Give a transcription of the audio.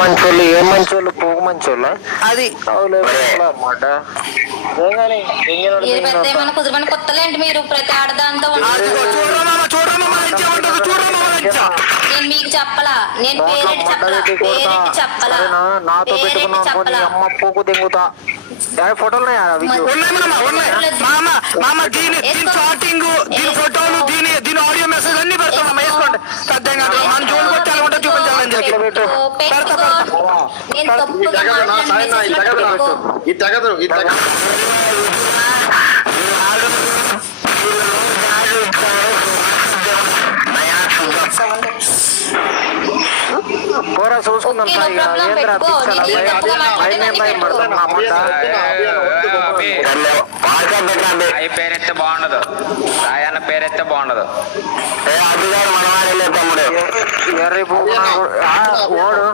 మంచోళ్ళు ఏం మంచోళ్ళు పోగు మంచోళ్ళ అది అన్నమాట. కుదురుమని కొత్తలేంటి మీరు ప్రతి ఆడదాంతో నేను మీకు చెప్పలా, నేను పేరెంట్ చెప్పలా, నాతో పెట్టుకున్నా అమ్మ పోకు దింగుతా ఫోటోలు దీని చాటింగ్, దీని ఫోటోలు, దీని ఆడియో మెసేజ్ అన్ని పెడతాం. వేసుకోండి పెద్దగా మన జోలు కొట్టాలంటే చూపించాలని చెప్పి పోరా చూసుకుందాం. పేరెత్తే బాగుండదు, సాయన్న పేరెత్తే బాగుండదు. అది కాదు మన తమ్ముడు ఓడు